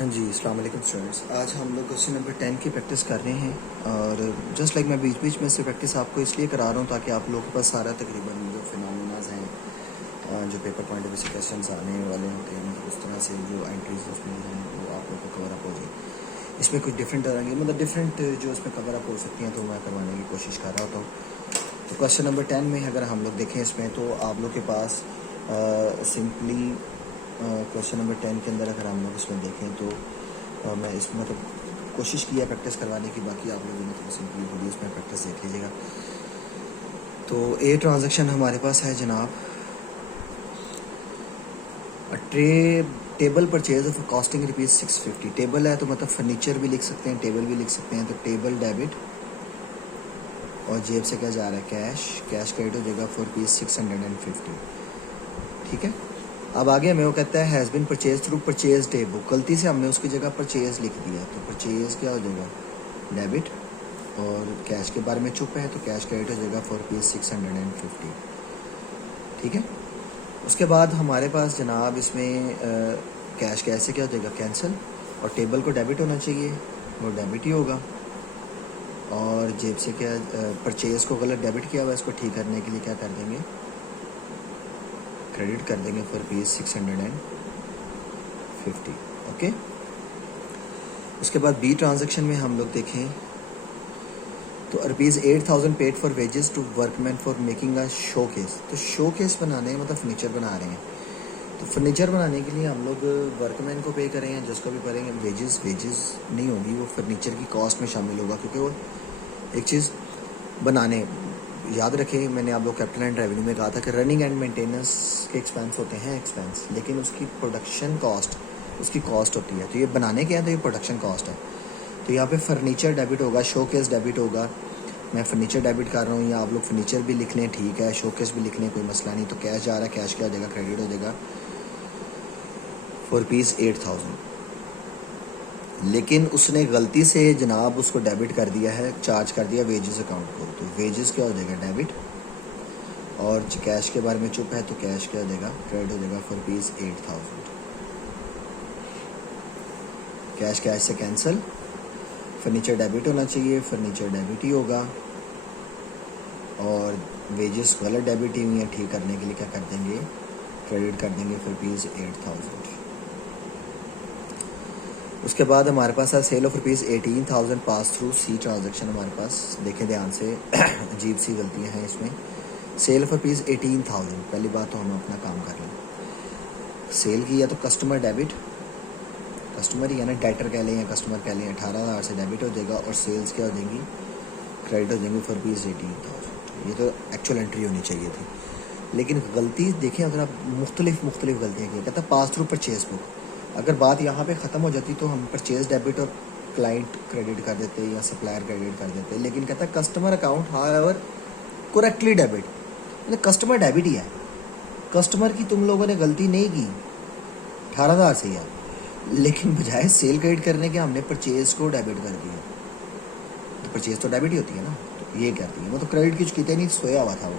हाँ जी, अस्सलाम वालेकुम स्टूडेंट्स। आज हम लोग क्वेश्चन नंबर 10 की प्रैक्टिस कर रहे हैं और जस्ट लाइक मैं बीच बीच में से प्रैक्टिस आपको इसलिए करा रहा हूँ ताकि आप लोगों के पास सारा तकरीबन जो फिनोमेनाज हैं, जो पेपर पॉइंट ऑफ व्यू से क्वेश्चन आने वाले होते हैं, मतलब उस तरह से जो एंट्रीज उसमें हैं वो आप लोग को कवर अप हो जाए। इसमें कुछ डिफरेंट तरह की मतलब डिफरेंट जो इसमें कवर अप हो सकती हैं तो मैं करवाने की कोशिश कर रहा होता हूँ। तो क्वेश्चन नंबर 10 में अगर हम लोग देखें इसमें तो आप लोग के पास सिंपली क्वेश्चन नंबर 10 के अंदर अगर हम लोग इसमें देखें तो मैं इसमें मतलब कोशिश की है प्रैक्टिस करवाने की। बाकी आप लोग मतलब सिंपली वीडियोस में प्रैक्टिस देख लीजिएगा। तो ए ट्रांजैक्शन हमारे पास है जनाब, table purchase of costing ₹650। Table है तो मतलब फर्नीचर भी लिख सकते हैं, टेबल भी लिख सकते हैं। तो टेबल डेबिट और जेब से क्या जा रहा है, कैश क्रेडिट हो जाएगा फॉर ₹650। ठीक है। अब आगे हमें वो कहता है has been purchase through purchase day book. गलती से हमने उसकी जगह परचेज लिख दिया तो परचेज क्या हो जाएगा, डेबिट, और कैश के बारे में चुप है तो कैश क्रेडिट हो जाएगा फॉर ₹650। ठीक है। उसके बाद हमारे पास जनाब इसमें कैश से क्या हो जाएगा, कैंसिल, और टेबल को डेबिट होना चाहिए, वो डेबिट ही होगा। और जेब से क्या, परचेज को गलत डेबिट किया हुआ है, इसको ठीक करने के लिए क्या कर देंगे, क्रेडिट कर देंगे फॉर ₹650। ओके। उसके बाद बी ट्रांजैक्शन में हम लोग देखें तो ₹8,000 paid for wages to workman for making a show case. तो शो केस बनाने मतलब फर्नीचर बना रहे हैं, तो फर्नीचर बनाने के लिए हम लोग वर्कमैन को पे करेंगे, जिसको भी करेंगे वेजेस नहीं होगी, वो फर्नीचर की कॉस्ट में शामिल होगा। क्योंकि वो एक चीज़ बनाने, याद रखें मैंने आप लोग कैपिटल एंड रेवेन्यू में कहा था कि रनिंग एंड मेंटेनेंस के एक्सपेंस होते हैं एक्सपेंस, लेकिन उसकी प्रोडक्शन कॉस्ट उसकी कॉस्ट होती है। तो ये बनाने के हैं तो ये प्रोडक्शन कॉस्ट है। तो यहाँ पे फर्नीचर डेबिट होगा, शोकेस डेबिट होगा। मैं फर्नीचर डेबिट कर रहा हूँ, या आप लोग फर्नीचर भी लिख लें, ठीक है, शोकेस भी लिख लें, कोई मसला नहीं। तो कैश जा रहा है, कैश क्या हो जाएगा, क्रेडिट हो जाएगा फॉर ₹8,000। लेकिन उसने गलती से जनाब उसको डेबिट कर दिया है, चार्ज कर दिया वेजेस अकाउंट को। तो वेजेस क्या हो जाएगा, डेबिट, और कैश के बारे में चुप है तो कैश क्या हो जाएगा, क्रेडिट हो जाएगा फॉर ₹8,000। कैश से कैंसिल, फर्नीचर डेबिट होना चाहिए, फर्नीचर डेबिट ही होगा, और वेजेस गलत डेबिट ही हुई हैं, ठीक करने के लिए क्या कर देंगे, क्रेडिट कर देंगे फॉर ₹8,000। उसके बाद हमारे पास है sale of ₹18,000 pass through C transaction. हमारे पास देखें ध्यान से, अजीब सी गलतियां हैं इसमें। सेल ऑफ ₹18,000, पहली बात तो हम अपना काम कर लें, सेल किया तो कस्टमर डेबिट, कस्टमर ही है ना, डेटर कह लें या कस्टमर कह लें, 18,000 से डेबिट हो जाएगा, और सेल्स क्या हो जाएंगी, क्रेडिट हो जाएंगी फॉर ₹18,000। ये तो एक्चुअल एंट्री होनी चाहिए थी, लेकिन गलती देखें अगर आप मुख्तलिफ गलतियाँ की, कहता पास थ्रू परचेज बुक। अगर बात यहाँ पे ख़त्म हो जाती तो हम परचेज डेबिट और क्लाइंट क्रेडिट कर देते या सप्लायर क्रेडिट कर देते, लेकिन कहता customer account however correctly debit, मतलब कस्टमर डेबिट ही है। कस्टमर की तुम लोगों ने गलती नहीं की, 18,000 से यार, लेकिन बजाय सेल क्रेडिट करने के हमने परचेज को डेबिट कर दिया। तो परचेज तो डेबिट ही होती है ना, तो ये कहती है, वो तो क्रेडिट की चुकी नहीं, सोया हुआ था वो।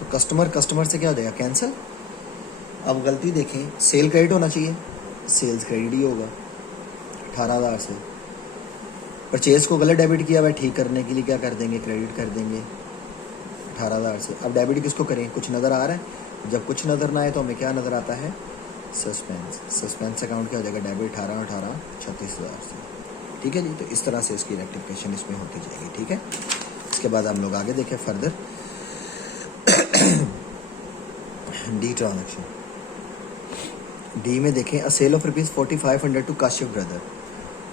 तो कस्टमर से क्या हो जाएगा, कैंसिल। अब गलती देखें, सेल क्रेडिट होना चाहिए, सेल्स क्रेडिट ही होगा 18,000 से। परचेज को गलत डेबिट किया हुआ, ठीक करने के लिए क्या कर देंगे, क्रेडिट कर देंगे 18,000 से। अब डेबिट किसको करें, कुछ नज़र आ रहा है, जब कुछ नज़र ना आए तो हमें क्या नज़र आता है, सस्पेंस अकाउंट क्या हो जाएगा, डेबिट 18 36,000 से। ठीक है जी। तो इस तरह से इसकी रेक्टिफिकेशन इसमें होती जाएगी। ठीक है। इसके बाद हम लोग आगे देखें फर्दर, डी ट्रांजेक्शन। डी में देखें, a sale of ₹4,500 to Kashif brother.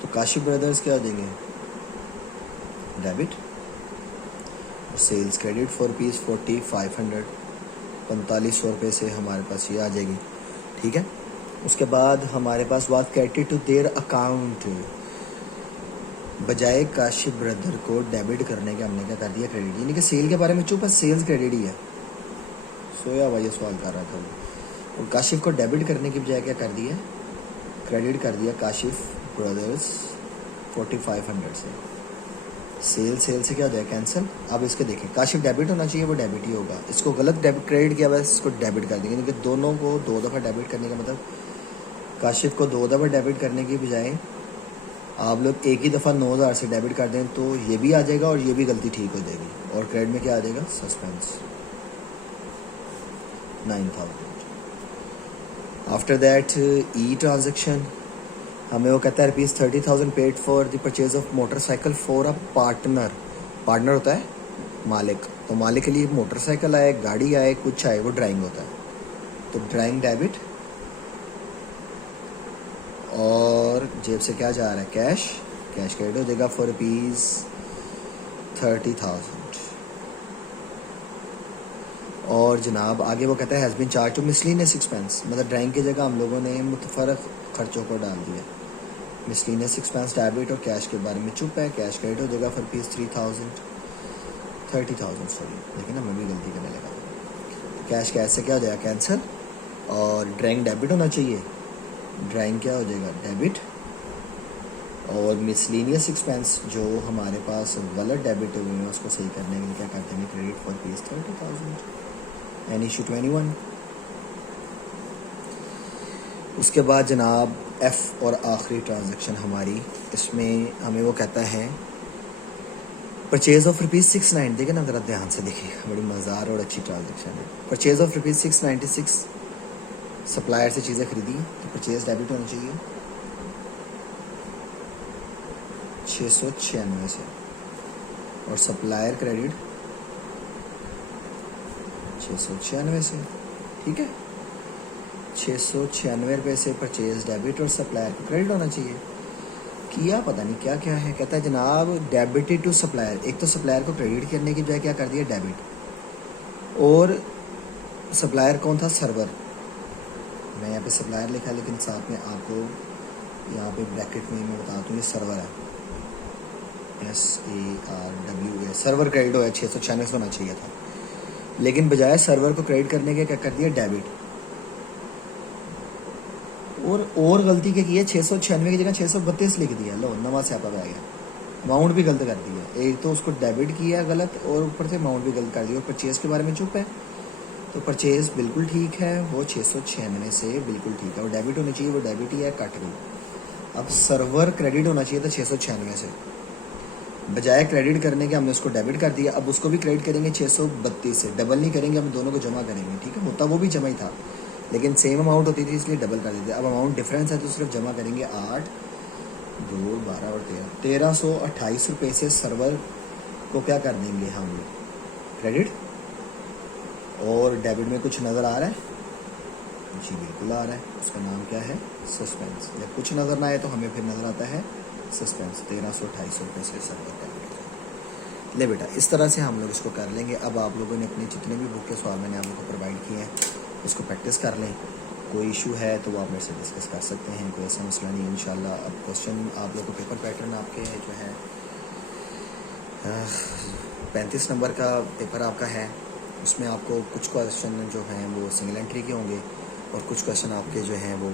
तो काशिफ ब्रदर्स क्या हो जाएंगे, डेबिट, सेल्स क्रेडिट फॉर ₹4,500, 4,500 रुपये से हमारे पास ये आ जाएगी। ठीक है। उसके बाद हमारे पास बात क्रेडिट टू देयर अकाउंट, बजाय काशिफ ब्रदर को डेबिट करने के हमने क्या कर दिया, क्रेडिट। यानी कि सेल के बारे में चुप है, सेल्स क्रेडिट ही है, सोया हुआ ये सवाल कर रहा था वो। और काशिफ को डेबिट करने की बजाय क्या कर दिया, क्रेडिट कर दिया काशिफ ब्रदर्स 4,500 से। सेल से क्या हो जाए, कैंसिल। अब इसके देखें, काशिफ डेबिट होना चाहिए, वो डेबिट ही होगा। इसको गलत डेबिट क्रेडिट किया हुआ है, इसको डेबिट कर देंगे, क्योंकि दोनों को 2 दफ़ा डेबिट करने का मतलब काशिफ को 2 दफ़ा डेबिट करने की बजाय आप लोग एक ही दफ़ा 9,000 से डेबिट कर दें तो ये भी आ जाएगा और ये भी गलती ठीक हो जाएगी। और क्रेडिट में क्या आ जाएगा? Suspense 9,000। After that E transaction हमें वो कहता है ₹30,000 paid for the purchase of motorcycle for a partner. Partner होता है मालिक, तो मालिक के लिए मोटरसाइकिल आए, गाड़ी आए, कुछ आए, वो ड्राइंग होता है। तो ड्राइंग डेबिट, और जेब से क्या जा रहा है? कैश। कैश क्रेडिट हो जाएगा फॉर ₹30,000। और जनाब आगे वो कहता है has been charge to miscellaneous expense, मतलब ड्राइंग की जगह हम लोगों ने मुतफरक खर्चों को डाल दिया। मिसलिनियस एक्सपेंस डेबिट और कैश के बारे में चुप है। कैश क्रेडिट हो जाएगा फॉर ₹30,000 सॉरी, लेकिन ना मैं भी गलती करने लगा। तो कैश कैश से क्या हो जाएगा? कैंसिल। और ड्राइंग डेबिट होना चाहिए, ड्राइंग क्या हो जाएगा? डेबिट। और मिसलिनियस एक्सपेंस जो हमारे पास गलत डेबिट हुए हैं उसको सही करने के लिए क्या करते हैं? Credit for ₹30,000 any issue 21। उसके बाद जनाब एफ़ और आखिरी ट्रांजैक्शन हमारी, इसमें हमें वो कहता है परचेज ऑफ ₹690। देखिए ना, ज़रा ध्यान से देखिए, बड़ी मज़ेदार और अच्छी ट्रांजैक्शन है। परचेज ऑफ ₹696, सप्लायर से चीज़ें खरीदी तो परचेज डेबिट होना चाहिए 696 से, और सप्लायर क्रेडिट 696 से। ठीक है, 696 रुपये से परचेज डेबिट और सप्लायर को क्रेडिट होना चाहिए। किया पता नहीं क्या क्या है। कहता है जनाब डेबिटेड टू सप्लायर, एक तो सप्लायर को क्रेडिट करने की बजाय क्या कर दिया? डेबिट। और सप्लायर कौन था? सर्वर। मैं यहाँ पे सप्लायर लिखा, लेकिन साथ में आपको यहाँ पे ब्रैकेट में मैं बताता हूँ ये सर्वर है, SARWA। सर्वर क्रेडिट हो 696 होना चाहिए था, लेकिन बजाय सर्वर को क्रेडिट करने के क्या कर दिया? डेबिट। और गलती क्या की है? 696 की जगह 632 लिख दिया। लो, नवा स्यापा आ गया। अमाउंट भी गलत कर दिया, एक तो उसको डेबिट किया गलत और ऊपर से अमाउंट भी गलत कर दिया। और परचेज़ के बारे में चुप है, तो परचेज़ बिल्कुल ठीक है, वो 696 से बिल्कुल ठीक है। वो डेबिट होनी चाहिए, वो डेबिट ही है, कट गई। अब सर्वर क्रेडिट होना चाहिए था 696 से, बजाय क्रेडिट करने के हमने उसको डेबिट कर दिया। अब उसको भी क्रेडिट करेंगे 632 से, डबल नहीं करेंगे, हम दोनों को जमा करेंगे। ठीक है, होता वो भी जमा ही था, लेकिन सेम अमाउंट होती थी इसलिए डबल कर देते। अब अमाउंट डिफरेंस है तो सिर्फ जमा करेंगे 8, 2, 12 और 13, ₹1328 से सर्वर को क्या कर देंगे हम लोग? क्रेडिट। और डेबिट में कुछ नज़र आ रहा है? जी बिल्कुल आ रहा है। उसका नाम क्या है? सस्पेंस। जब कुछ नज़र ना आए तो हमें फिर नज़र आता है सस्पेंस। ₹1328 से सर्वर डेबिट हो जाता है। ले बेटा, इस तरह से हम लोग इसको कर लेंगे। अब आप लोगों ने अपने जितने भी बुक के सवाल मैंने आप लोगों को प्रोवाइड किए हैं इसको प्रैक्टिस कर लें। कोई इशू है तो वो आप मेरे से डिस्कस कर सकते हैं, कोई ऐसा मसला नहीं इंशाल्लाह। अब क्वेश्चन आप लोगों को पेपर पैटर्न आपके जो है 35 नंबर का पेपर आपका है, उसमें आपको कुछ क्वेश्चन जो हैं वो सिंगल एंट्री के होंगे और कुछ क्वेश्चन आपके जो हैं वो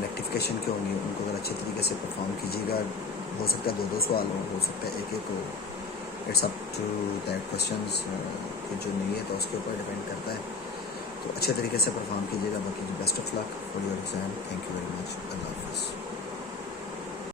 रेक्टिफिकेशन के होंगे। उनको अगर अच्छे तरीके से परफॉर्म कीजिएगा, हो सकता है 2-2 सवाल हो सकता है एक हो। It's up to that question जो नहीं है तो उसके ऊपर डिपेंड करता है। तो अच्छे तरीके से परफॉर्म कीजिएगा। बाकी best of luck for your exam. Thank you very much. अल्लाह हाफ़िज़।